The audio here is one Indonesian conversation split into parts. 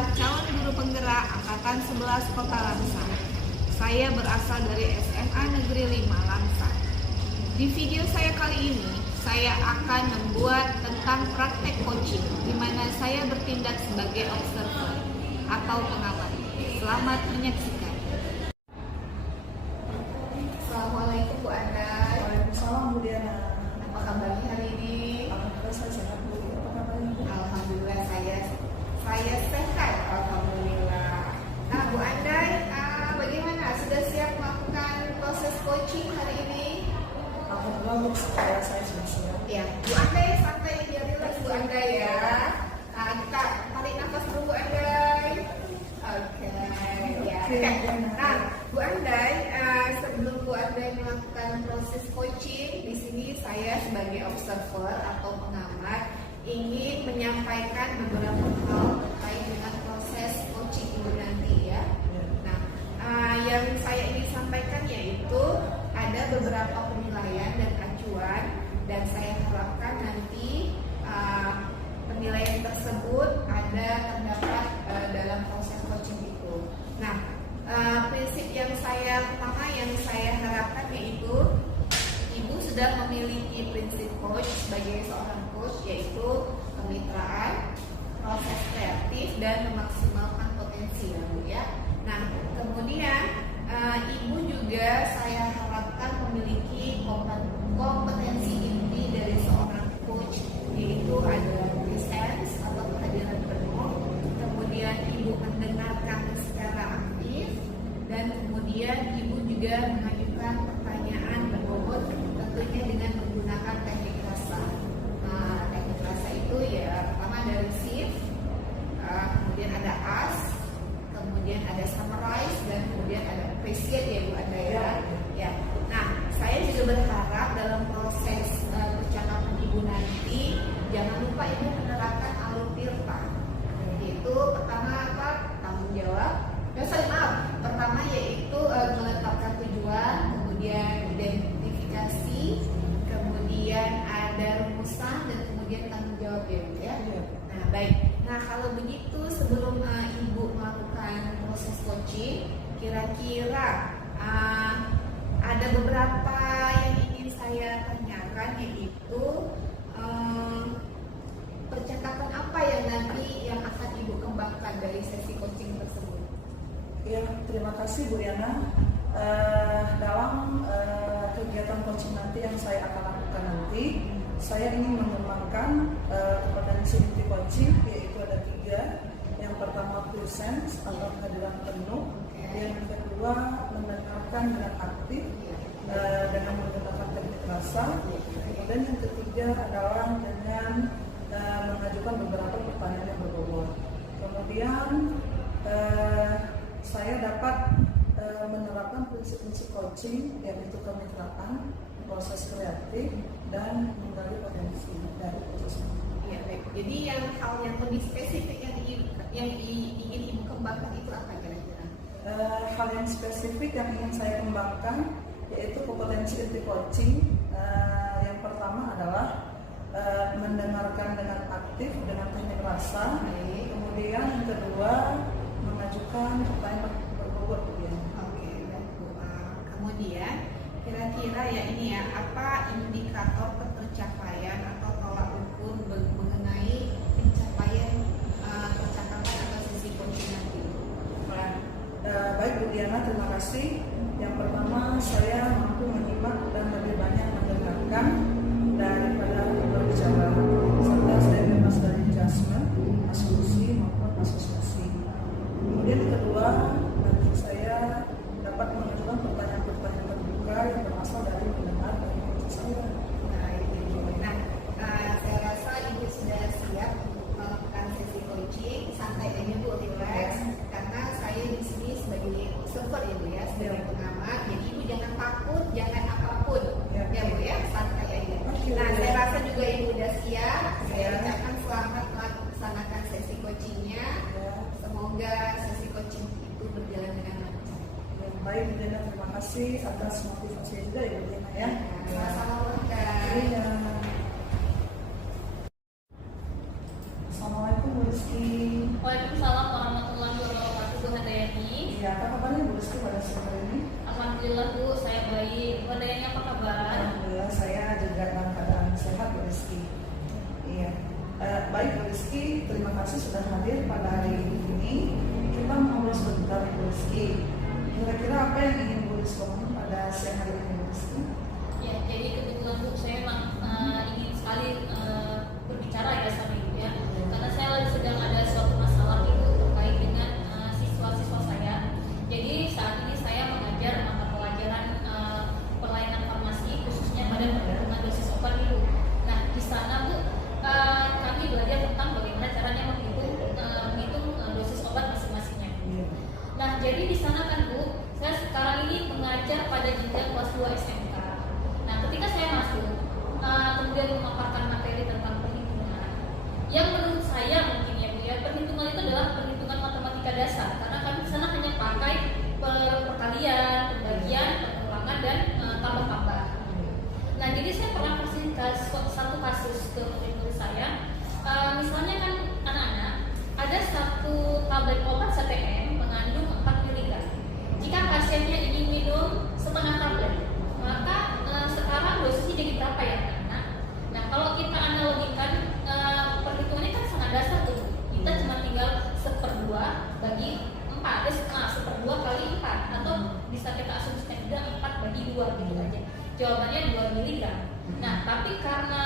adalah calon guru penggerak Angkatan 11 Kota Langsa. Saya berasal dari SMA Negeri 5 Langsa. Di video saya kali ini, saya akan membuat tentang praktek coaching, di mana saya bertindak sebagai observer atau pengamat. Selamat menyaksikan. Assalamualaikum Bu Anda. Waalaikumsalam Bu Diana. Apa kabarnya hari ini? Alhamdulillah saya sehat Bu. Apa kabarnya Bu? Alhamdulillah saya sehat. Alhamdulillah. Nah Bu Andai, bagaimana? Sudah siap melakukan proses coaching hari ini? Alhamdulillah Bu, saya sudah siap. Ya, Bu Andai santai biar rileks Bu Andai ya. Kita tarik nafas dulu Bu Andai. Oke, ya. Nah, Bu Andai, sebelum Bu Andai melakukan proses coaching, di sini saya sebagai observer atau pengamat ingin menyampaikan beberapa hal terkait dengan proses coaching Ibu nanti ya. Nah, yang saya ingin sampaikan yaitu ada beberapa penilaian dan acuan, dan saya harapkan nanti penilaian tersebut terdapat dalam proses coaching itu. Nah, prinsip yang pertama yang saya harapkan yaitu Ibu sudah memiliki prinsip coach sebagai seorang coach, yaitu kemitraan, proses kreatif, dan memaksimalkan potensi ya. Nah, kemudian Ibu juga saya harapkan memiliki kompetensi inti dari seorang coach, yaitu ada presence atau kehadiran penuh, kemudian Ibu mendengarkan secara aktif, dan kemudian Ibu juga mengajukan pertanyaan berbobot, tentunya dengan menggunakan teknik rasa. Nah, teknik rasa itu ya pertama ada receive, kemudian ada ask, kemudian ada summarize, dan kemudian ada appreciate ya Bu Anda ya. Nah, saya juga berharap dalam proses percakapan Ibu nanti jangan lupa Ibu menerapkan alur Tirta. Yaitu pertama apa? Tanggung jawab. Pertama yaitu menetapkan tujuan, kemudian identifikasi, kemudian ada rumusan, dan kemudian tanggung jawab ya. Nah, baik. Nah, kalau begitu sebelum Ibu melakukan proses coaching, kira-kira ada beberapa yang ingin saya tanyakan, yaitu percakapan apa yang nanti yang akan Ibu kembangkan dari sesi coaching tersebut? Ya, terima kasih Bu Diana. Dalam kegiatan coaching nanti yang saya akan lakukan nanti, saya ingin mengembangkan kompetensi inti coaching, yaitu ada 3. Yang pertama presence atau kehadiran penuh, yang kedua mendengarkan dengan aktif dengan menggunakan teknik rasa, kemudian yang ketiga adalah dengan mengajukan beberapa pertanyaan yang berbobot. Kemudian saya dapat menerapkan prinsip-prinsip coaching, yaitu kemitraan, proses kreatif, dan menggali potensi dari proses ini. Ya, baik. Jadi hal yang lebih spesifik yang ingin Ibu kembangkan itu apa kira-kira? Hal yang spesifik yang ingin saya kembangkan yaitu kompetensi inti coaching. Yang pertama adalah mendengarkan dengan aktif dengan teknik rasa. Kemudian yang kedua mengajukan pertanyaan berbobot. Oke, baik Bu. Kemudian kira-kira ya ini ya, apa indikator ketercapaian atau tolak ukur mengenai pencapaian percakapan atau sesi coaching nanti? Baik Bu Diana, terima kasih. Yang pertama, saya mampu menyimak dan lebih banyak mendengarkan daripada berbicara, serta saya bebas dari judgment, asumsi maupun asosiasi. Kemudian kedua, nanti saya dapat mengajukan pertanyaan-pertanyaan terbuka yang berasal dari pendengar dan coach saya. Nah, saya rasa Ibu sudah siap untuk melakukan sesi coaching. Santai aja Bu, relax. Karena saya di sini sebagai observer Ibu ya, sebagai pengamat. Jadi Ibu jangan takut, jangan apapun. Ya Bu ya, santai aja. Nah, saya rasa juga Ibu sudah siap. Saya ucapkan selamat melaksanakan sesi coachingnya. Semoga sesi coaching itu berjalan dengan lancar. Baik Bu Diana, terima kasih atas motivasi juga ya Bu Diana ya. Sama-sama Bu. Iya. Assalamualaikum Bu Rizky. Waalaikumsalam warahmatullahi Alhamdulillah Bu, saya baik. Bu Andai apa kabar? Alhamdulillah saya juga dalam keadaan sehat Bu Rizky. Iya. Baik Bu Rizky, terima kasih sudah hadir pada hari ini. Kita ngobrol sebentar Bu Rizky. Kira-kira apa yang ingin Bu Rizky ngomong pada siang hari ini Bu Rizky? Ya, jadi kebetulan Bu, saya memang ingin sekali berbicara ya sama Ibu ya. Karena saya lagi sedang ada suatu masalah Ibu terkait dengan siswa-siswa saya. Jadi saat ini saya mengajar mata pelajaran pelayanan farmasi khususnya pada perhitungan dosis obat Ibu. Nah, di sana Bu, kami belajar tentang bagaimana caranya menghitung dosis obat masing-masingnya. Nah, jadi di sana kan Bu, saya sekarang ini mengajar pada jenjang kelas 2 SMK. Nah, ketika saya masuk, kemudian memaparkan materi tentang perhitungan, yang menurut saya mungkin ya Bu ya, perhitungan itu adalah perhitungan matematika dasar, karena kami di sana hanya pakai perkalian, pembagian, pengulangan, dan tambah-tambah. Nah, jadi saya pernah kasih satu kasus ke murid-murid saya. Misalnya kan anak-anak, ada satu tablet obat CTM mengandung 4 mg. Jika pasiennya ingin minum setengah tablet, maka sekarang dosisnya jadi berapa ya anak-anak? Nah, kalau kita analogikan, perhitungannya kan sangat dasar tuh. Kita cuma tinggal 1/2 bagi 4, 1/2 kali 4, atau bisa kita asumsikan juga 4 bagi 2 gitu aja. Jawabannya 2 mg. Nah, tapi karena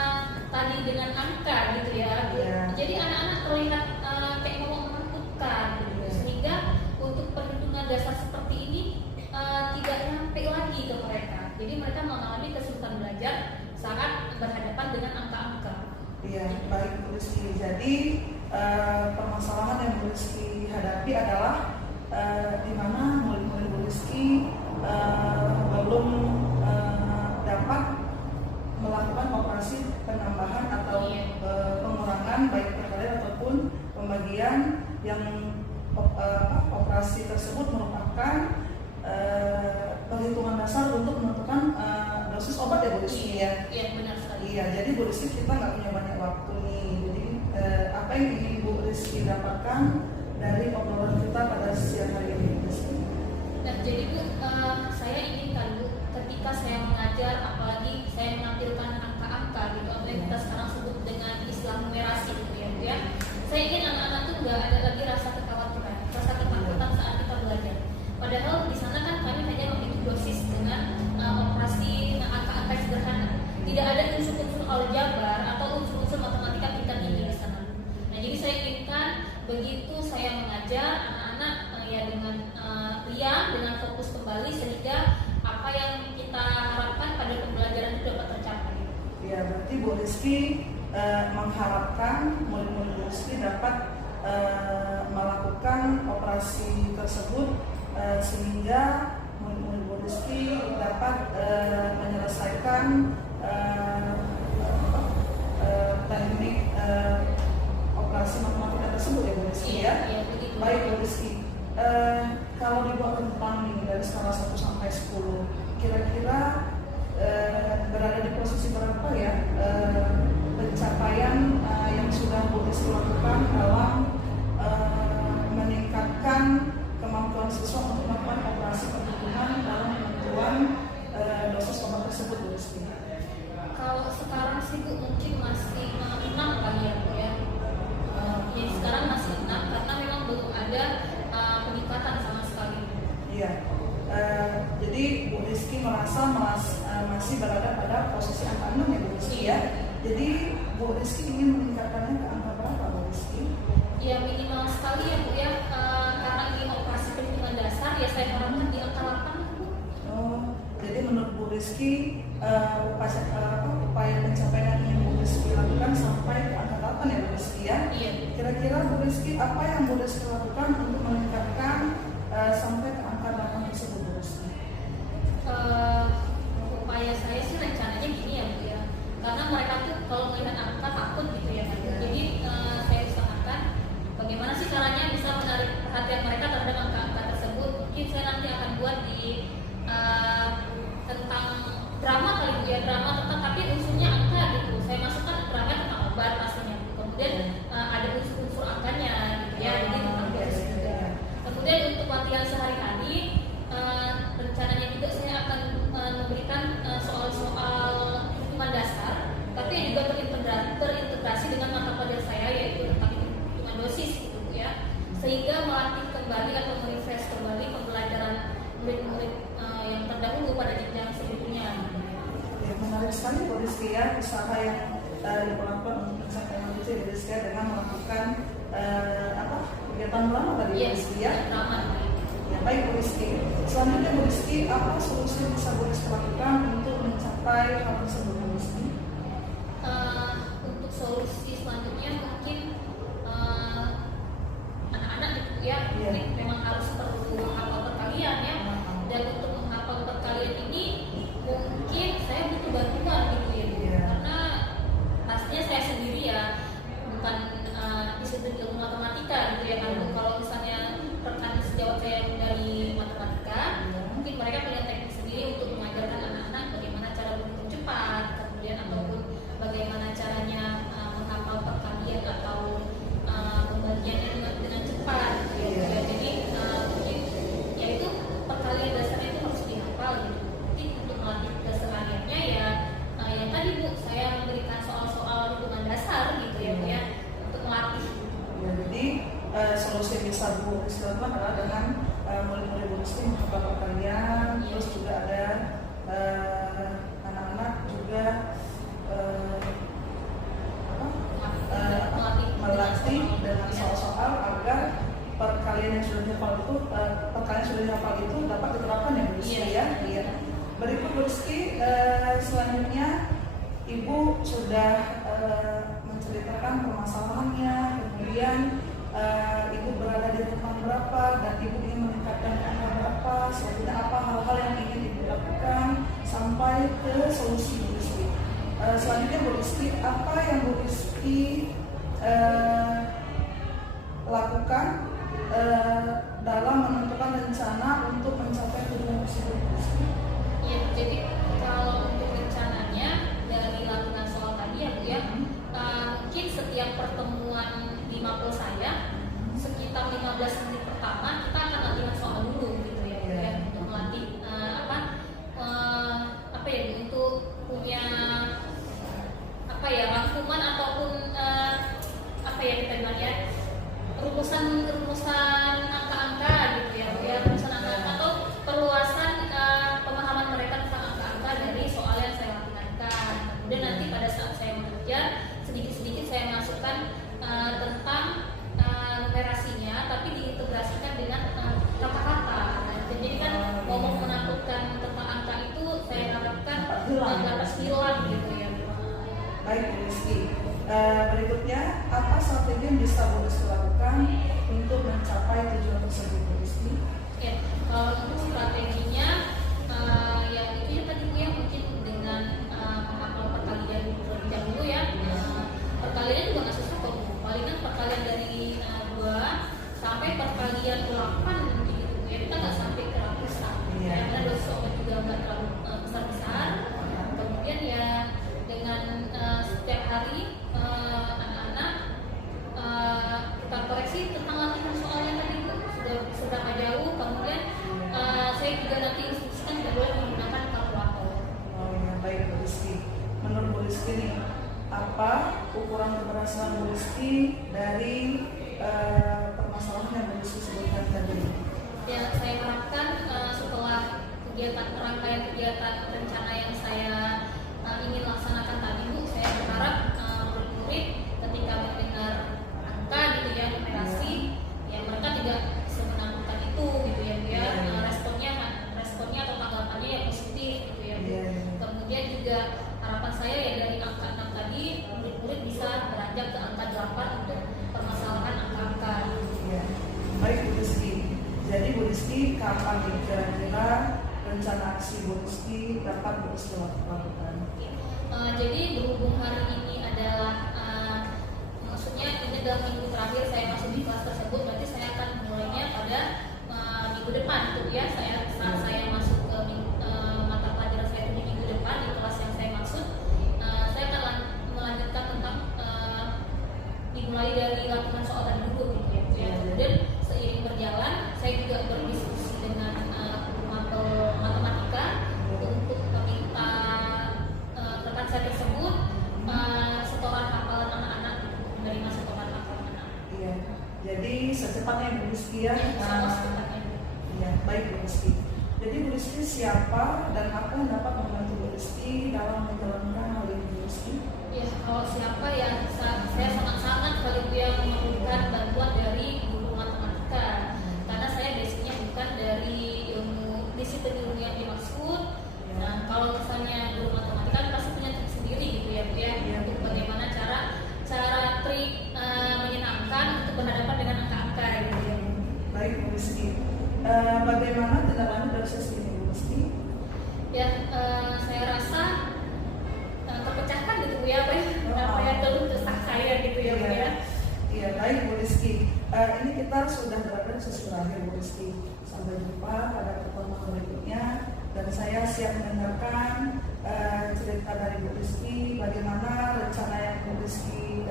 tadi dengan angka gitu ya, jadi anak-anak terlihat kayak ngomong menakutkan gitu, sehingga untuk perhitungan dasar seperti ini tidak nyampe lagi ke mereka. Jadi mereka mengalami kesulitan belajar saat berhadapan dengan angka-angka. Iya, baik Bu Rizky. Jadi permasalahan yang Bu Rizky hadapi adalah di mana murid-murid Bu Rizky belum dapat melakukan operasi penambahan atau pengurangan baik perkalian ataupun pembagian yang operasi tersebut merupakan perhitungan dasar untuk menentukan dosis obat ya Bu Rizky ya. Iya, benar sekali. Iya, jadi Bu Rizky kita nggak punya banyak waktu nih. Jadi apa yang ingin Bu Rizky dapatkan dari obrolan kita pada siang hari ini Bu Rizky? Nah, jadi Bu, saya ingin kan Bu, ketika saya mengajar, apalagi saya menampilkan angka-angka gitu, apa yang kita sekarang sebut dengan istilah numerasi gitu ya Bu ya. Saya ingin anak-anak tuh nggak ada lagi rasa kekhawatiran, rasa ketakutan saat kita belajar. Padahal di sana kan kami hanya menghitung dosis dengan operasi angka-angka yang sederhana. Tidak ada unsur-unsur aljabar atau unsur-unsur matematika tingkat tinggi di sana. Nah, jadi saya inginkan begitu saya mengajar anak-anak ya dengan riang, dengan fokus kembali, sehingga apa yang kita harapkan pada pembelajaran itu dapat tercapai. Ya, berarti Bu Rizky mengharapkan murid-murid Bu Rizky dapat melakukan operasi tersebut sehingga murid-murid Bu Rizky dapat menyelesaikan teknik operasi matematika tersebut ya Bu Rizky ya. Iya, begitu. Baik Bu Rizky, kalau dibuat rentang nih dari skala 1 sampai 10, kira-kira berada di posisi berapa ya pencapaian yang sudah Bu Rizky lakukan dalam meningkatkan kemampuan siswa untuk melakukan operasi perhitungan dalam penentuan dosis obat tersebut Bu Rizky? Kalau sekarang sih Bu mungkin masih 6 kali ya Bu ya. Ya sekarang masih 6 karena memang belum ada peningkatan sama sekali. Iya. Jadi Bu Rizky merasa masih berada pada posisi angka 6 ya Bu Rizky ya. Jadi Bu Rizky ingin meningkatkannya ke angka berapa Bu Rizky? Ya minimal sekali ya Bu ya, karena ini operasi perhitungan dasar ya saya harapkan di angka 8 Bu. Oh, jadi menurut Bu Rizky upaya pencapaian yang Bu Rizky lakukan sampai ke angka 8 ya Bu Rizky ya? Iya. Kira-kira Bu Rizky apa yang Bu Rizky lakukan untuk meningkatkan sampai ke angka 8 tersebut Bu Rizky? Upaya saya sih rencananya gini ya Bu ya, karena mereka tuh kalau melihat angka takut gitu ya kan. Jadi saya usahakan bagaimana sih caranya bisa menarik perhatian mereka terhadap angka-angka tersebut. Mungkin saya nanti akan buat di tentang drama kali Bu ya, drama tentang tapi unsurnya angka gitu. Saya masukkan drama tentang obat pastinya. Kemudian ada unsur-unsur angkanya gitu ya, jadi tentang dosis juga. Kemudian untuk latihan sehari-hari rencananya juga saya melatih kembali atau merefresh kembali pembelajaran murid-murid yang terdahulu pada jenjang sebelumnya. Ya, menarik sekali Bu Rizky ya, usaha yang dilakukan untuk mencapai hal itu ya Bu Rizky, dengan melakukan kegiatan drama tadi Bu Rizky ya. Drama. Ya, baik Bu Rizky. Selanjutnya Bu Rizky, apa solusi yang bisa Bu Rizky lakukan untuk mencapai hal tersebut Bu Rizky? Untuk solusi selanjutnya mungkin anak-anak gitu ya, mungkin memang harus perlu menghafal perkalian ya. Dan untuk menghafal perkalian ini mungkin saya butuh bantuan gitu ya, Bu. Karena pastinya saya sendiri ya bukan disiplin ilmu matematika gitu ya kan, Bu. Kalau misalnya rekan sejawat saya dari matematika, mungkin mereka punya teknik sendiri untuk mengajarkan anak-anak bagaimana cara berhitung cepat, kemudian ataupun bagaimana caranya menghafal perkalian atau pembagiannya dengan cepat gitu ya. Jadi mungkin ya itu perkalian dasarnya itu harus dihafal gitu. Mungkin untuk melatih kesehariannya ya yang tadi Bu, saya memberikan soal-soal hitungan dasar gitu ya Bu ya, untuk melatih. Ya, jadi solusi yang bisa Bu Rizky lakukan adalah dengan murid-murid Bu Rizky menghafal perkalian, terus juga ada anak-anak juga melatih dengan soal-soal agar perkalian yang sudah dihafal itu dapat diterapkan ya Bu Rizky ya. Iya. Berikut Bu Rizky, selanjutnya Ibu sudah menceritakan permasalahannya, kemudian Ibu berada di rentang berapa dan Ibu ingin meningkatkan angka berapa, selanjutnya apa hal-hal yang ingin Ibu lakukan sampai ke solusi Bu Rizky. Selanjutnya Bu Rizky, apa yang Bu Rizky lakukan dalam menentukan rencana untuk mencapai tujuan tersebut Bu Rizky? Ya, jadi kalau untuk rencananya dari laporan soal tadi ya Bu ya, mungkin setiap pertemuan di mapel saya sekitar 15 menit pertama kita akan latihan soal dulu gitu ya Bu ya, untuk melatih apa ya Bu, untuk punya apa ya rangkuman ataupun apa ya kita bilang ya rumusan angka-angka gitu ya Bu ya, rumusan angka atau perluasan pemahaman mereka tentang angka-angka dari soal yang saya lakukan. Kemudian nanti pada saat saya bekerja sedikit-sedikit saya masukkan tentang numerasinya, tapi diintegrasikan dengan kata-kata. Jadi kan ngomong menakutkan tentang angka itu saya harapkan dapat hilang gitu ya. Baik Bu Rizky. Berikutnya, apa strategi yang bisa Bu Rizky lakukan untuk mencapai tujuan tersebut Bu Rizky? Ya, kalau untuk strateginya ya itu ya tadi Bu ya, mungkin dengan menghafal perkalian terlebih dahulu ya. Perkaliannya juga nggak susah kok Bu. Palingan perkalian dari 2 sampai perkalian 8 gitu Bu ya, kita nggak sampai ke ratusan. Karena dosanya juga nggak terlalu besar-besar. Kemudian ya dengan setiap hari anak-anak kita koreksi tentang latihan soalnya tadi itu sudah seberapa jauh. Kemudian saya juga nanti instruksikan tidak boleh menggunakan kalkulator. Oh ya, baik Bu Rizky. Menurut Bu Rizky nih, apa ukuran keberhasilan Bu Rizky dari permasalahan yang Bu Rizky sebutkan tadi? Ya, saya harapkan setelah rangkaian kegiatan rencana yang saya ingin laksanakan tadi Bu, saya berharap murid-murid ketika mendengar angka gitu ya, numerasi, ya mereka tidak semenakutkan itu gitu ya Bu ya. Responnya atau tanggapannya yang positif gitu ya Bu. Kemudian juga harapan saya ya dari angka 6 tadi murid-murid bisa beranjak ke angka 8 untuk permasalahan angka-angka. Ya. Baik Bu Rizky. Jadi Bu Rizky, kapan kira-kira rencana aksi Bu Rizky dapat Bu Rizky lakukan? Jadi berhubung hari ini adalah maksudnya ini dalam minggu terakhir saya masuk di kelas tersebut, berarti saya akan mulainya pada minggu depan tuh ya. Saat saya masuk ke mata pelajaran saya di minggu depan di kelas yang saya maksud, saya akan melanjutkan tentang dimulai dari laporan soal tadi dulu gitu ya. Kemudian seiring berjalan saya juga berdiskusi dengan mapel matematika untuk meminta rekan saya tersebut setoran hafalan anak-anak, menerima setoran hafalan anak. Iya. Jadi ya. Sama sebenarnya. Ya, baik Bu Rizky. Jadi Bu Rizky siapa dan apa yang dapat membantu Bu Rizky dalam menjalankan hal ini Bu Rizky? Ya, kalau siapa ya, saya sangat-sangat kalau itu yang memerlukan bantuan dari guru matematika. Karena saya basicnya bukan dari ilmu disiplin ilmu yang dimaksud. Nah, kalau misalnya guru matematika kan pasti punya trik sendiri gitu ya, Bu ya, untuk bagaimana cara trik menyenangkan untuk berhadapan dengan angka-angka gitu ya. Baik Bu Rizky. Bagaimana tindak lanjut dari sesi ini Bu Rizky? Ya, saya rasa terpecahkan gitu Bu ya, apa yang keluh kesah saya gitu ya Bu ya. Iya, baik Bu Rizky. Ini kita sudah berada di sesi terakhir Bu Rizky. Sampai jumpa pada pertemuan berikutnya. Dan saya siap mendengarkan cerita dari Bu Rizky, bagaimana rencana yang Bu Rizky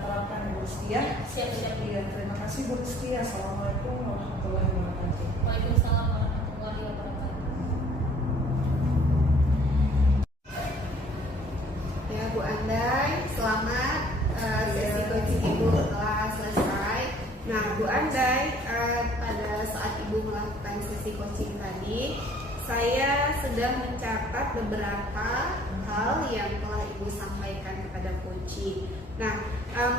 terapkan Bu Rizky ya. Siap-siap. Iya, terima kasih Bu Rizky. Assalamualaikum warahmatullahi wabarakatuh. Waalaikumsalam warahmatullahi wabarakatuh. Ya Bu Andai, selamat sesi coaching Ibu telah selesai. Nah Bu Andai, pada saat Ibu melakukan sesi coaching tadi, saya sedang mencatat beberapa hal yang telah Ibu sampaikan kepada coaching. Nah,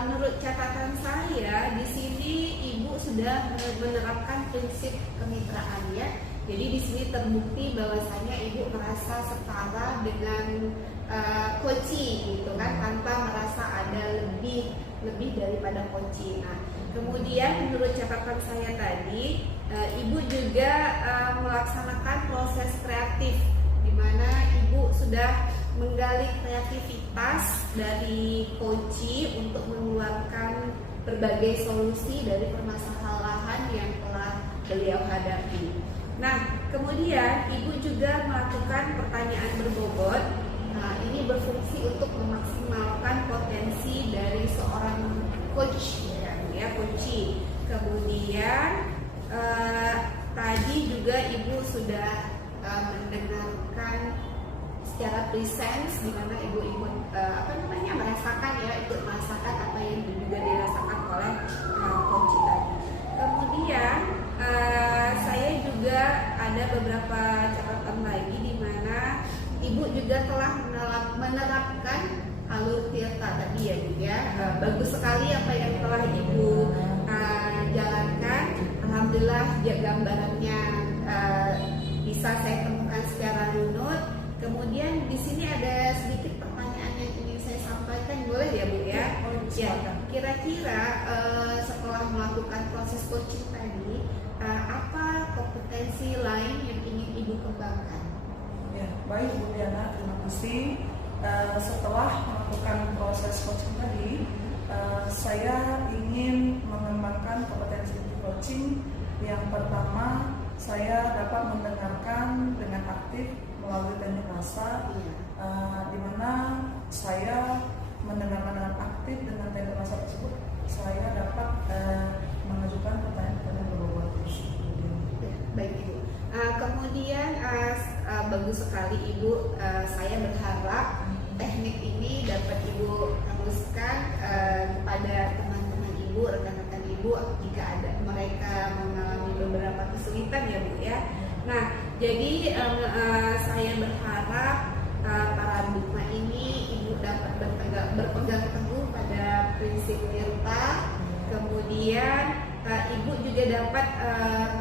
menurut catatan saya di sini Ibu sudah menerapkan prinsip kemitraan ya. Jadi di sini terbukti bahwasanya Ibu merasa setara dengan coaching gitu kan, tanpa merasa ada lebih daripada coaching. Nah, kemudian menurut catatan saya tadi, Ibu juga melaksanakan proses kreatif, di mana Ibu sudah menggali kreativitas dari coaching untuk mengeluarkan berbagai solusi dari permasalahan yang telah beliau hadapi. Nah, kemudian Ibu juga melakukan pertanyaan berbobot. Nah, ini berfungsi untuk memaksimalkan potensi dari seorang coach ya, coaching. Kemudian tadi juga Ibu sudah mendengarkan secara presence, di mana Ibu ikut merasakan ya, ikut merasakan apa yang juga dirasakan oleh coaching tadi. Kemudian saya juga ada beberapa catatan lagi di mana Ibu juga telah menerapkan alur Tirta tadi ya Bu ya. Bagus sekali apa yang telah Ibu jalankan. Alhamdulillah ya, gambarannya bisa saya temukan secara runut. Kemudian di sini ada sedikit pertanyaan yang ingin saya sampaikan, boleh ya Bu ya? Ya, kira-kira setelah melakukan proses coaching tadi, apa kompetensi lain yang ingin Ibu kembangkan? Ya, baik Bu Diana, terima kasih. Setelah melakukan proses coaching tadi, saya ingin mengembangkan kompetensi coaching. Yang pertama, saya dapat mendengarkan dengan aktif melalui teknik rasa, di mana saya mendengarkan dengan aktif dengan teknik rasa tersebut. Saya dapat mengajukan pertanyaan-pertanyaan berbobot. Baik Ibu. Kemudian bagus sekali Ibu. Saya berharap teknik ini dapat Ibu teruskan kepada teman-teman Ibu, rekan-rekan Ibu jika ada mereka mengalami beberapa kesulitan ya Bu ya. Nah, jadi saya berharap paradigma ini Ibu dapat berpegang teguh pada prinsip Tirta. Kemudian Ibu juga dapat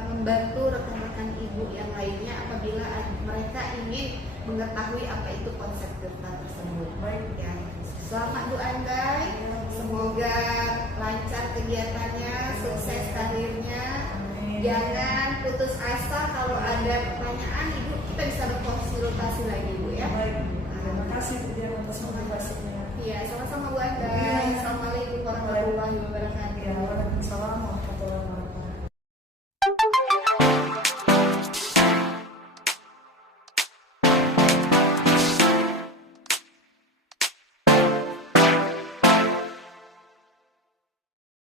membantu rekan-rekan Ibu yang lainnya apabila mereka ingin mengetahui apa itu konsep Tirta tersebut. Baik ya. Selamat Bu Andai. Semoga lancar kegiatannya, sukses karirnya. Jangan putus asa, kalau ada pertanyaan Ibu kita bisa berkonsultasi lagi Bu ya. Baik.